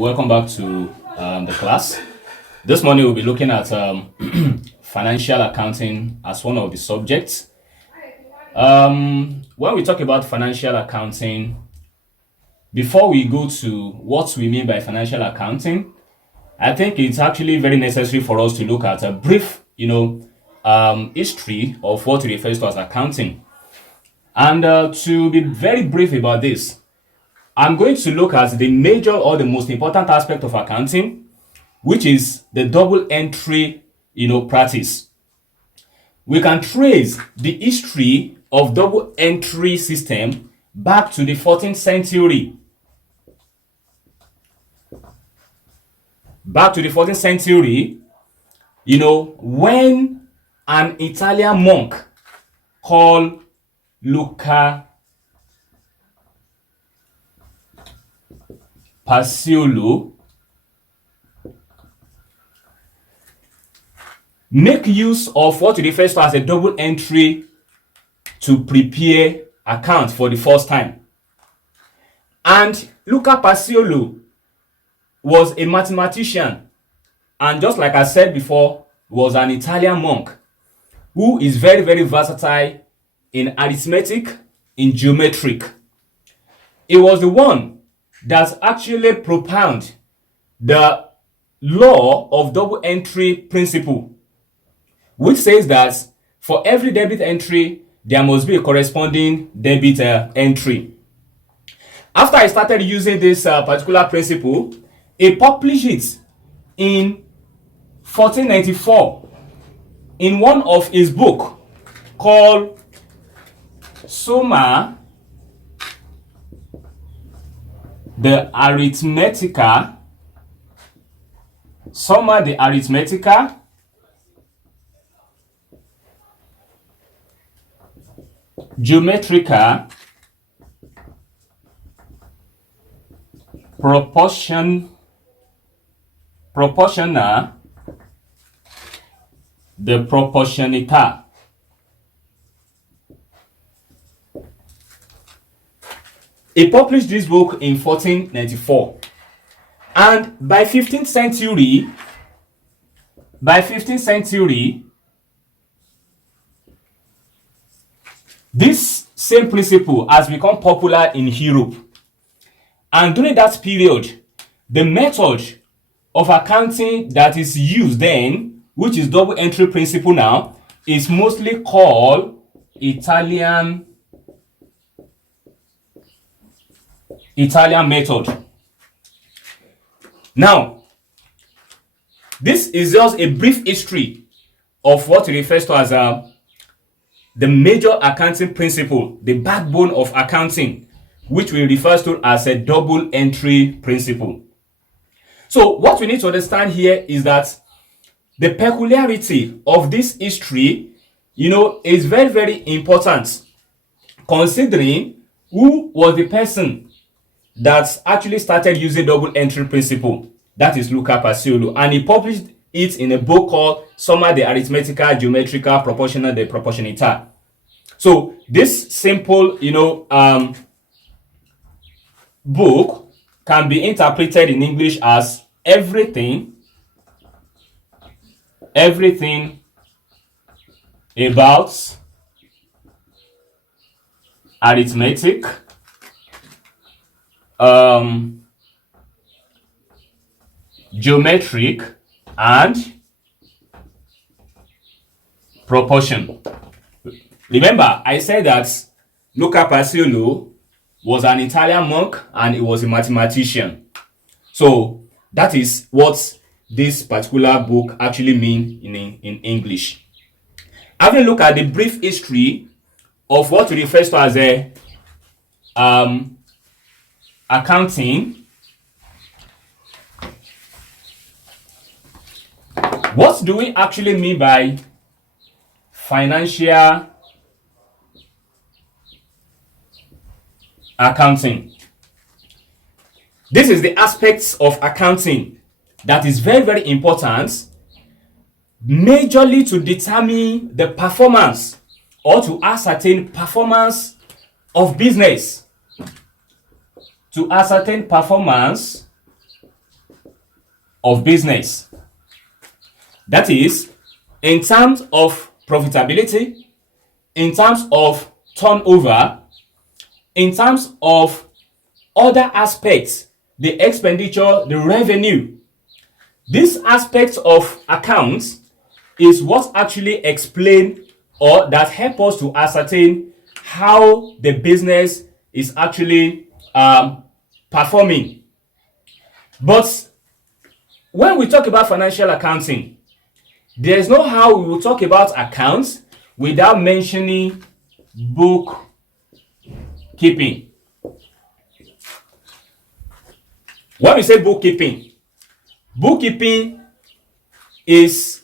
welcome back to the class. This morning we'll be looking at financial accounting as one of the subjects. When we talk about financial accounting, before we go to what we mean by financial accounting, I think it's actually very necessary for us to look at a brief, history of what we refer to as accounting. And to be very brief about this, I'm going to look at the major or the most important aspect of accounting, which is the double entry, practice. We can trace the history of double entry system back to the 14th century. Back to the 14th century, when an Italian monk called Luca Paciolo make use of what he refers to as a double entry to prepare accounts for the first time. And Luca Paciolo was a mathematician, and just like I said before, was an Italian monk who is very, very versatile in arithmetic, in geometric. He was the one that actually propounded the law of double entry principle, which says that for every debit entry, there must be a corresponding debit entry. After I started using this particular principle, he published it in 1494 in one of his books called Summa the Arithmetica, Geometrica, Proportiona, the Proportionita. He published this book in 1494, and by 15th century, this same principle has become popular in Europe. And during that period, the method of accounting that is used then, which is double entry principle now, is mostly called Italian method. Now, this is just a brief history of what it refers to as the major accounting principle, the backbone of accounting, which we refer to as a double entry principle. So what we need to understand here is that the peculiarity of this history, is very, very important, considering who was the person that actually started using double entry principle. That is Luca Paciolo, and he published it in a book called Summa the Arithmetica, Geometrica, Proportiona, the Proportionita. So this simple, book can be interpreted in English as everything about arithmetic, geometric, and proportion. Remember, I said that Luca Paciolo was an Italian monk and he was a mathematician. So that is what this particular book actually means in English. Having a look at the brief history of what we refer to as a accounting, what do we actually mean by financial accounting? This is the aspects of accounting that is very, very important, majorly to determine the performance or to ascertain performance of business. To ascertain performance of business. That is, in terms of profitability, in terms of turnover, in terms of other aspects, the expenditure, the revenue. These aspects of accounts is what actually explain or that help us to ascertain how the business is actually performing. But when we talk about financial accounting, there is no how we will talk about accounts without mentioning bookkeeping. When we say bookkeeping, bookkeeping is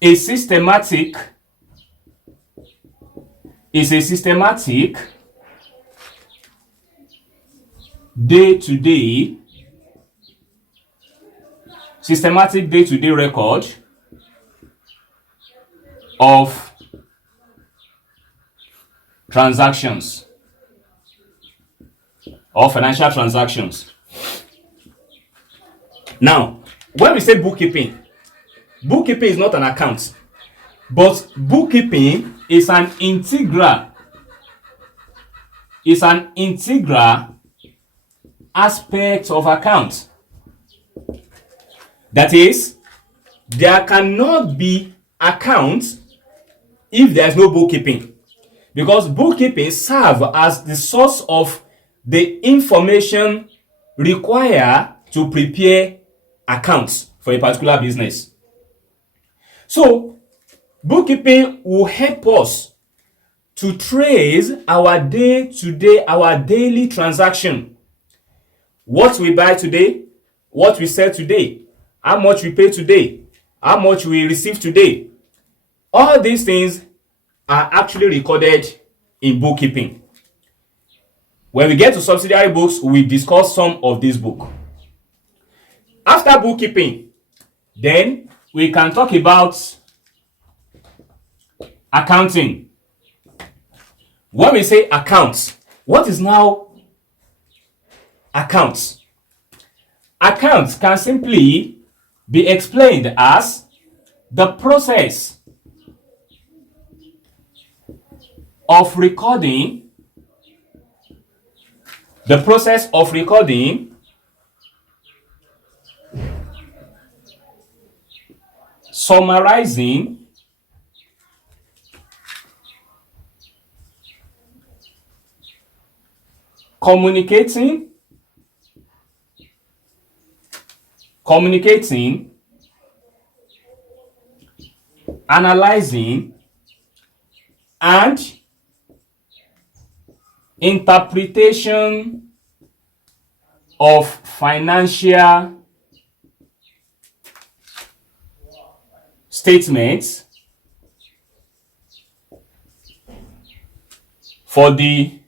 a systematic day-to-day record of transactions or financial transactions. Now, when we say bookkeeping is not an account, but bookkeeping is an integral aspect of account. That is, there cannot be accounts if there is no bookkeeping, because bookkeeping serves as the source of the information required to prepare accounts for a particular business. So, bookkeeping will help us to trace our day-to-day, our daily transaction. What we buy today, what we sell today, how much we pay today, how much we receive today. All these things are actually recorded in bookkeeping. When we get to subsidiary books, we discuss some of these books. After bookkeeping, then we can talk about accounting. When we say accounts, what is now accounts? Accounts can simply be explained as the process of recording, summarizing, communicating, analyzing, and interpretation of financial statements for the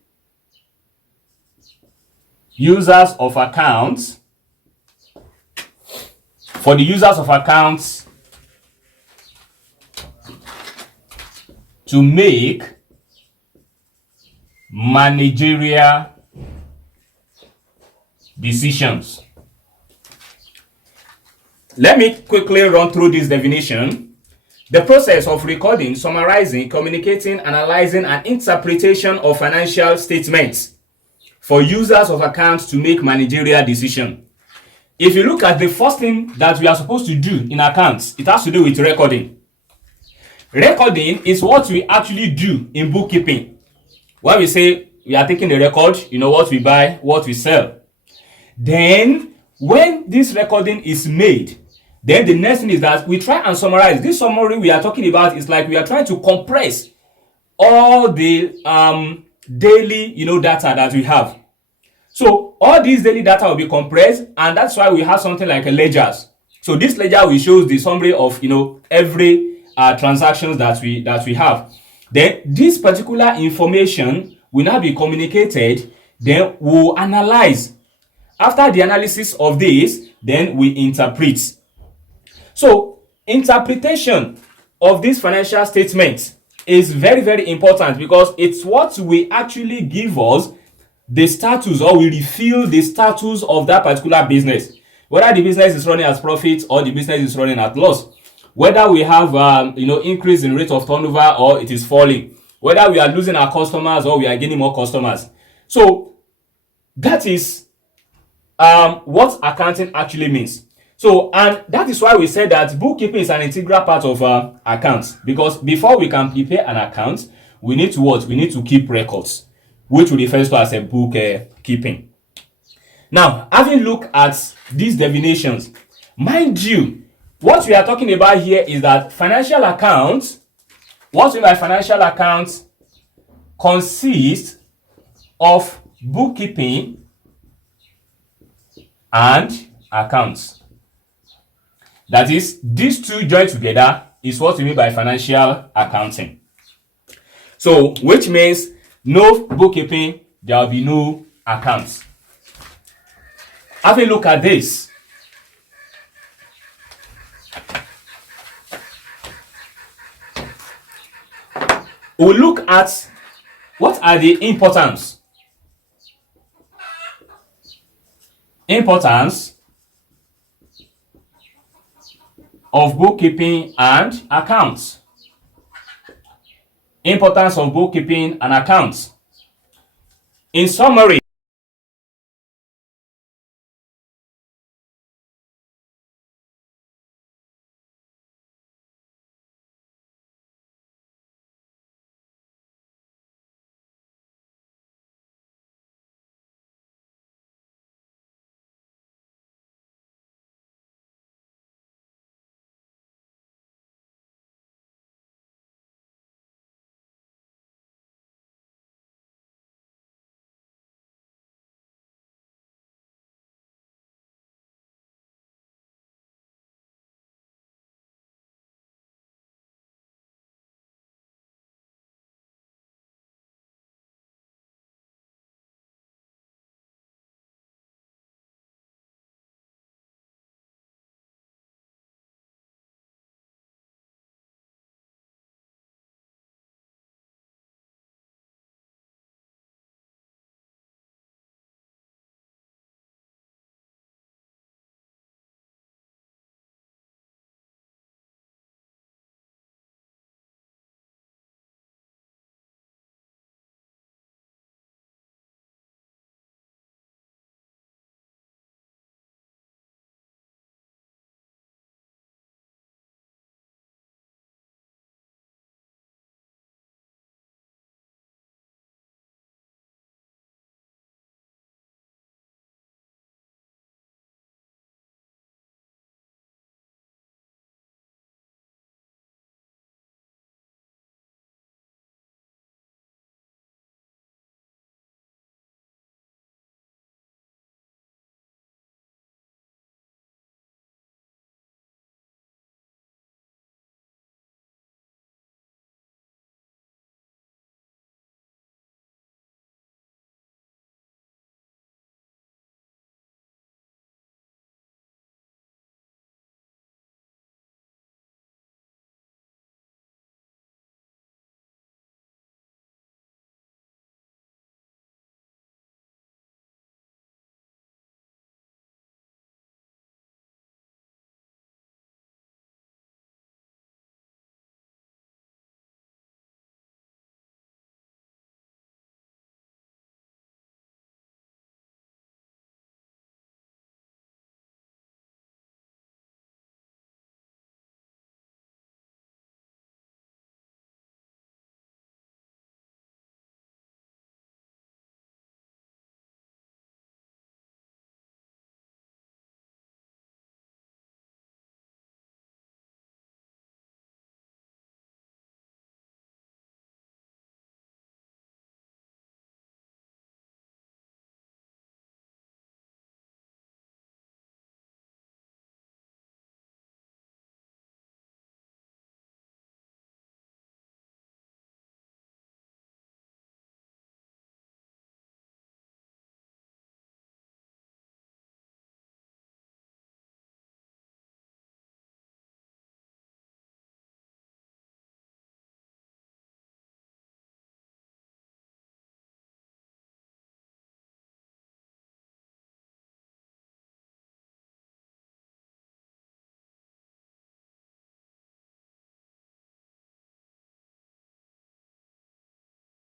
users of accounts, to make managerial decisions. Let me quickly run through this definition. The process of recording, summarizing, communicating, analyzing, and interpretation of financial statements for users of accounts to make managerial decisions. If you look at the first thing that we are supposed to do in accounts, it has to do with recording. Recording is what we actually do in bookkeeping. When we say we are taking a record, what we buy, what we sell. Then, when this recording is made, then the next thing is that we try and summarize. This summary we are talking about is like we are trying to compress all the daily, data that we have. So all these daily data will be compressed, and that's why we have something like a ledgers. So this ledger will show the summary of every transactions that we have. Then this particular information will now be communicated. Then we'll analyze. After the analysis of this, then we interpret. So interpretation of this financial statement is very, very important, because it's what will actually give us the status, or we reveal the status of that particular business, whether the business is running at profit or the business is running at loss, whether we have increase in rate of turnover or it is falling, whether we are losing our customers or we are gaining more customers. So that is what accounting actually means. So, and that is why we said that bookkeeping is an integral part of accounts, because before we can prepare an account, we need to what? We need to keep records, which we refer to as a bookkeeping. Now, having looked at these definitions, mind you, what we are talking about here is that financial accounts, what we mean by financial accounts, consists of bookkeeping and accounts. That is, these two joined together is what we mean by financial accounting. So, which means no bookkeeping, there will be no accounts. Have a look at this. We'll look at what are the importance of bookkeeping and accounts. Importance of bookkeeping and accounts. In summary,